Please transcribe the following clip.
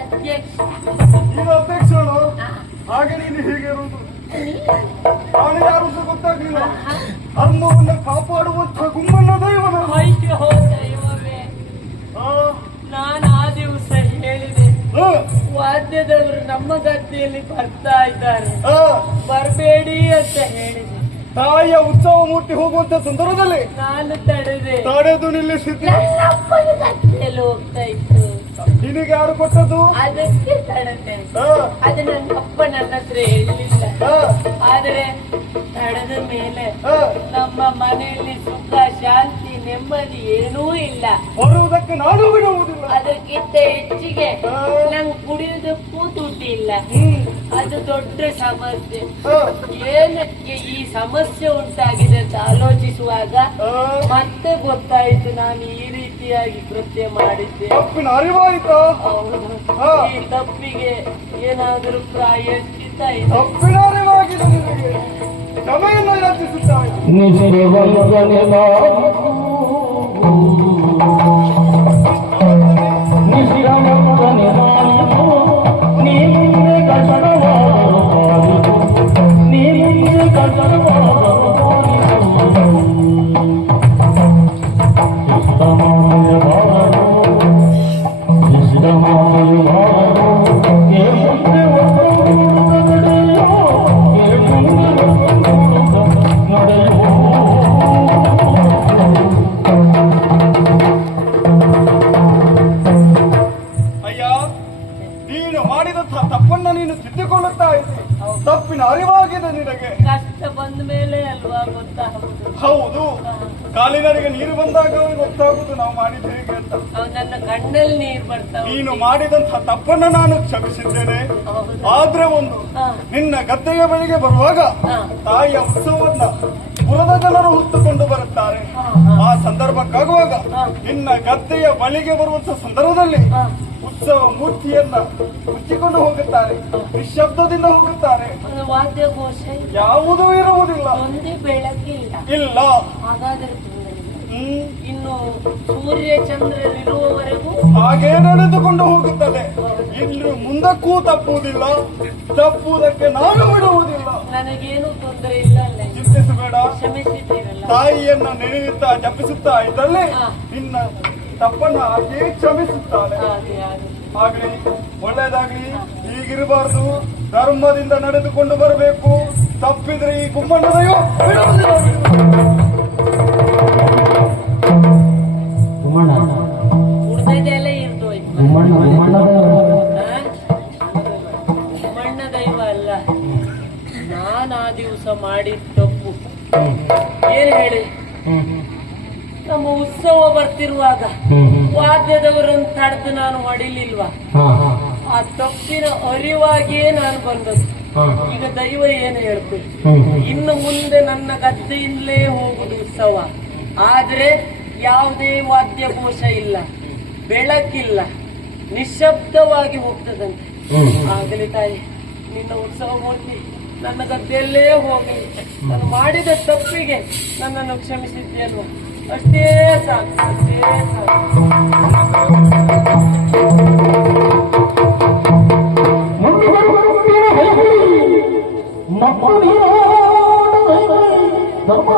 ಅಧ್ಯಕ್ಷ. ನೀನು ಅಧ್ಯಕ್ಷನು, ಹಾಗೆ ನೀನು ಹೀಗೆ ಇರುವುದು. ನಾನು ಯಾರು ಸಹ ಗೊತ್ತಾಗ್ಲಿಲ್ಲ. ಧರ್ಮವನ್ನ ಕಾಪಾಡುವಂತ ಗುಮ್ಮನ್ನ ದೈವನ. ಅಯ್ಯೋ ದೈವವೇ, ನಾನು ಆ ದಿವಸ ಹೇಳಿದೆ ವಾದ್ಯದವರು ನಮ್ಮ ಗದ್ದೆಯಲ್ಲಿ ಬರ್ತಾ ಇದ್ದಾರೆ, ಬರಬೇಡಿ ಅಂತ ಹೇಳಿದೆ. ತಾಯಿಯ ಉತ್ಸವ ಮೂರ್ತಿ ಹೋಗುವಂತ ಸಂದರ್ಭದಲ್ಲಿ ನಾನು ತಡೆದು ನಿಲ್ಲಿಸಿದ್ದೆ. ನನ್ನಪ್ಪನ ಗದ್ದೆಯಲ್ಲಿ ಹೋಗ್ತಾ ಇತ್ತು. ನಿನಗೆ ಯಾರು ಕೊಟ್ಟದ್ದು? ಅದಕ್ಕೆ ತಡೆದೆ. ಅದು ನನ್ನ ಅಪ್ಪ ನನ್ನ ಹತ್ರ ಹೇಳಲಿಲ್ಲ. ಆದ್ರೆ ತಡೆದ ಮೇಲೆ ನಮ್ಮ ಮನೆಯಲ್ಲಿ ಸುಖ ಶಾಂತಿ ನೆಮ್ಮದಿ ಏನೂ ಇಲ್ಲ. ಬರುವುದಕ್ಕೆ ನಾನು ಬಿಡುವುದಿಲ್ಲ. ಅದಕ್ಕಿಂತ ಹೆಚ್ಚಿಗೆ ನಂಗೆ ಕುಡಿಯುವುದಕ್ಕೂ ದುಡ್ಡಿಲ್ಲ. ಅದು ದೊಡ್ಡ ಸಮಸ್ಯೆ. ಏನಕ್ಕೆ ಈ ಸಮಸ್ಯೆ ಉಂಟಾಗಿದೆ ಅಂತ ಆಲೋಚಿಸುವಾಗ ಮತ್ತೆ ಗೊತ್ತಾಯಿತು ನಾನು ಈ ರೀತಿಯಾಗಿ ಕೃತ್ಯ ಮಾಡಿದ್ದೆ. ತಪ್ಪಿನ ಅರಿವಾಯಿತಾ? ಈ ತಪ್ಪಿಗೆ ಏನಾದರೂ ಪ್ರಾಯಶ್ಚಿತ್ತ ಇದೆ? ತಪ್ಪಿನ ಅರಿವಾಗಿದೆ ನಿನಗೆ, ಕ್ಷಮೆಯನ್ನು ಯಾಚಿಸುತ್ತಾ ತಪ್ಪನ್ನ ನೀನು ತಿದ್ದಿಕೊಳ್ಳುತ್ತಾ ಇದ್ದಿ. ತಪ್ಪಿನ ಅರಿವಾಗಿದೆ ನಿನಗೆ. ಕಷ್ಟ ಬಂದ ಮೇಲೆ ಅಲ್ವಾ ಗೊತ್ತಾಗುವುದು. ಹೌದು, ಕಾಲಿನರಿಗೆ ನೀರು ಬಂದಾಗ ಗೊತ್ತಾಗುದು ನಾವು ಮಾಡಿದ್ದು ಹೇಗೆ ಅಂತ. ನನ್ನ ಕಣ್ಣಲ್ಲಿ ನೀರು ಬರ್ತಾವ. ನೀನು ಮಾಡಿದಂತಹ ತಪ್ಪನ್ನ ನಾನು ಕ್ಷಮಿಸಿದ್ದೇನೆ. ಆದ್ರೆ ಒಂದು, ನಿನ್ನ ಗದ್ದೆಯ ಬಳಿಗೆ ಬರುವಾಗ ತಾಯಿಯ ಉತ್ಸವವನ್ನ ಪುರದ ಜನರು ಹೊತ್ತುಕೊಂಡು ಬರುತ್ತಾರೆ. ಆ ಸಂದರ್ಭಕ್ಕಾಗುವಾಗ ನಿನ್ನ ಗದ್ದೆಯ ಬಳಿಗೆ ಬರುವಂತಹ ಸಂದರ್ಭದಲ್ಲಿ ಉತ್ಸವ ಮೂರ್ತಿಯನ್ನ ಮುಚ್ಚಿಕೊಂಡು ಹೋಗುತ್ತಾರೆ, ನಿಶಬ್ದದಿಂದ ಹೋಗುತ್ತಾರೆ. ವಾದ್ಯಘೋಷ ಯಾವುದೂ ಇರುವುದಿಲ್ಲ, ಒಂದೇ ಬೆಳಕಿಲ್ಲ. ಇಲ್ಲ. ಹಾಗಾದ್ರೆ ಇನ್ನು ಸೂರ್ಯ ಚಂದ್ರರಿರುವವರೆಗೂ ಹಾಗೇ ನಡೆದುಕೊಂಡು ಹೋಗುತ್ತದೆ. ಇನ್ನು ಮುಂದಕ್ಕೂ ತಪ್ಪುವುದಿಲ್ಲ, ತಪ್ಪುವುದಕ್ಕೆ ನಾನು ಬಿಡುವುದಿಲ್ಲ. ನನಗೇನು ತೊಂದರೆ ಇಲ್ಲ. ಚಿಂತಿಸಬೇಡ. ಕ್ಷಮಿಸಿದ್ದೀರಲ್ಲ. ತಾಯಿಯನ್ನ ನೆನೆಯುತ್ತಾ ಜಪಿಸುತ್ತಾ ಇದ್ದಲ್ಲಿ ನಿನ್ನ ತಪ್ಪನ್ನ ಹಾಗೆ ಕ್ಷಮಿಸುತ್ತಾನೆ. ಆಗ್ಲಿ, ಒಳ್ಳೇದಾಗ್ಲಿ. ಹೀಗಿರಬಾರ್ದು, ಧರ್ಮದಿಂದ ನಡೆದುಕೊಂಡು ಬರಬೇಕು. ತಪ್ಪಿದ್ರೆ ಈ ಗುಮ್ಮಣ್ಣದೆಯೋ ಉಡ್ದೆಲ್ಲ ಇರ್ತೋಯ್ತು. ಮಣ್ಣ ದೈವ ಅಲ್ಲ, ನಾನು ಆ ದಿವಸ ಮಾಡಿದ ತಪ್ಪು ಏನ್ ಹೇಳಿ, ನಮ್ಮ ಉತ್ಸವ ಬರ್ತಿರುವಾಗ ವಾದ್ಯದವರನ್ನು ತಡೆದು ನಾನು ಹೊಡಿಲಿಲ್ವಾ? ಆ ತಪ್ಪಿನ ಅರಿವಾಗಿಯೇ ನಾನು ಬಂದದ್ದು. ಈಗ ದೈವ ಏನು ಹೇಳ್ಬೇಕು, ಇನ್ನು ಮುಂದೆ ನನ್ನ ಗದ್ದೆಯಿಂದಲೇ ಹೋಗುದು ಉತ್ಸವ. ಆದ್ರೆ ಯಾವುದೇ ವಾದ್ಯಘೋಷ ಇಲ್ಲ, ಬೆಳಕಿಲ್ಲ, ನಿಶಬ್ದವಾಗಿ ಹೋಗ್ತದಂತೆ. ಆಗಲಿ ತಾಯಿ, ನಿನ್ನ ಉತ್ಸವ ಮೂರ್ತಿ ನನ್ನ ಗದ್ದೆಯಲ್ಲೇ ಹೋಗಲಿ. ನಾನು ಮಾಡಿದ ತಪ್ಪಿಗೆ ನನ್ನನ್ನು ಕ್ಷಮಿಸಿದ್ದೇನು, ಅಷ್ಟೇ ಸಾಕು, ಅಷ್ಟೇ ಸಾಕು. ಧರ್ಮ